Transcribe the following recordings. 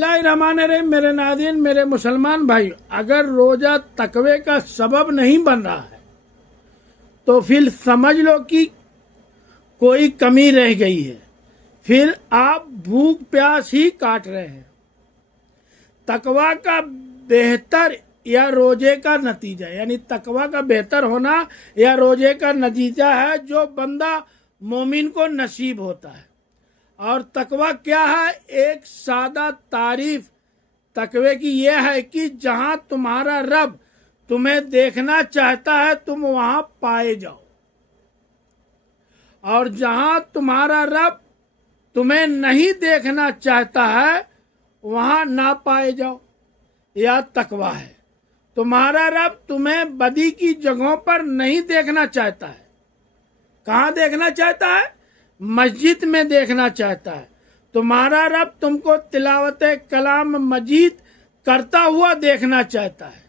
اللہ الرحمن الرحیم۔ میرے ناظرین، میرے مسلمان بھائی، اگر روزہ تقوی کا سبب نہیں بن رہا ہے تو پھر سمجھ لو کہ کوئی کمی رہ گئی ہے، پھر آپ بھوک پیاس ہی کاٹ رہے ہیں۔ تقوی کا بہتر یا روزے کا نتیجہ، یعنی تقوی کا بہتر ہونا یا روزے کا نتیجہ ہے جو بندہ مومن کو نصیب ہوتا ہے۔ اور تقوی کیا ہے؟ ایک سادہ تعریف تقوی کی یہ ہے کہ جہاں تمہارا رب تمہیں دیکھنا چاہتا ہے تم وہاں پائے جاؤ، اور جہاں تمہارا رب تمہیں نہیں دیکھنا چاہتا ہے وہاں نہ پائے جاؤ، یا تقوی ہے۔ تمہارا رب تمہیں بدی کی جگہوں پر نہیں دیکھنا چاہتا ہے۔ کہاں دیکھنا چاہتا ہے؟ مسجد میں دیکھنا چاہتا ہے۔ تمہارا رب تم کو تلاوت کلام مجید کرتا ہوا دیکھنا چاہتا ہے۔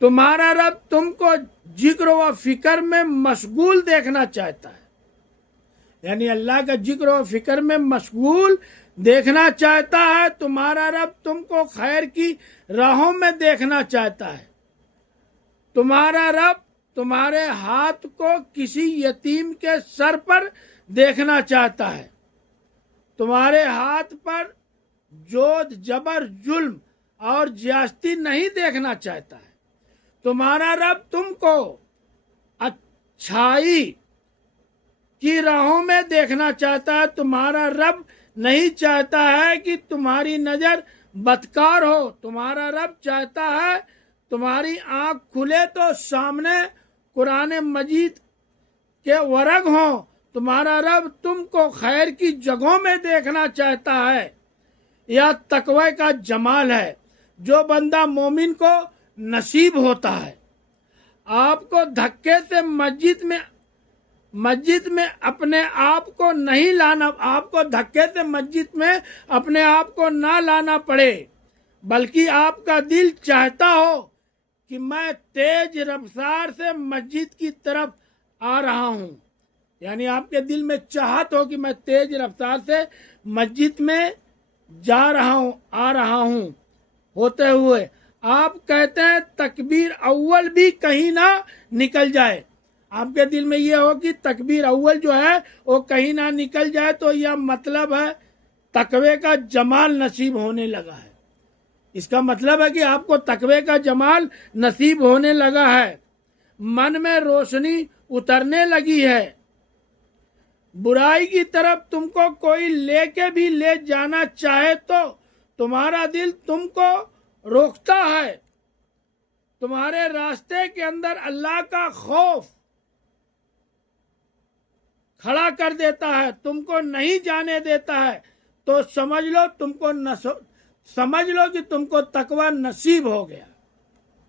تمہارا رب تم کو ذکر و فکر میں مشغول دیکھنا چاہتا ہے، یعنی اللہ کا ذکر و فکر میں مشغول دیکھنا چاہتا ہے۔ تمہارا رب تم کو خیر کی راہوں میں دیکھنا چاہتا ہے۔ تمہارا رب تمہارے ہاتھ کو کسی یتیم کے سر پر دیکھنا چاہتا ہے۔ تمہارے ہاتھ پر جود، جبر، ظلم اور زیادتی نہیں دیکھنا چاہتا ہے۔ تمہارا رب تم کو اچھائی کی راہوں میں دیکھنا چاہتا ہے۔ تمہارا رب نہیں چاہتا ہے کہ تمہاری نظر بدکار ہو۔ تمہارا رب چاہتا ہے تمہاری آنکھ کھلے تو سامنے قرآن مجید کے ورق ہوں۔ تمہارا رب تم کو خیر کی جگہوں میں دیکھنا چاہتا ہے۔ یہ تقوی کا جمال ہے جو بندہ مومن کو نصیب ہوتا ہے۔ آپ کو دھکے سے مسجد میں اپنے آپ کو نہیں لانا، آپ کو دھکے سے مسجد میں اپنے آپ کو نہ لانا پڑے، بلکہ آپ کا دل چاہتا ہو کہ میں تیز رفتار سے مسجد کی طرف آ رہا ہوں، یعنی آپ کے دل میں چاہت ہو کہ میں تیز رفتار سے مسجد میں جا رہا ہوں، آ رہا ہوں، ہوتے ہوئے آپ کہتے ہیں تکبیر اول بھی کہیں نہ نکل جائے۔ آپ کے دل میں یہ ہو کہ تکبیر اول جو ہے وہ کہیں نہ نکل جائے، تو یہ مطلب ہے تقوی کا جمال نصیب ہونے لگا ہے۔ اس کا مطلب ہے کہ آپ کو تقوی کا جمال نصیب ہونے لگا ہے، من میں روشنی اترنے لگی ہے۔ برائی کی طرف تم کو کوئی لے کے بھی لے جانا چاہے تو تمہارا دل تم کو روکتا ہے۔ تمہارے راستے کے اندر اللہ کا خوف کھڑا کر دیتا ہے، تم کو نہیں جانے دیتا ہے، تو سمجھ لو کہ تم کو تقوی نصیب ہو گیا۔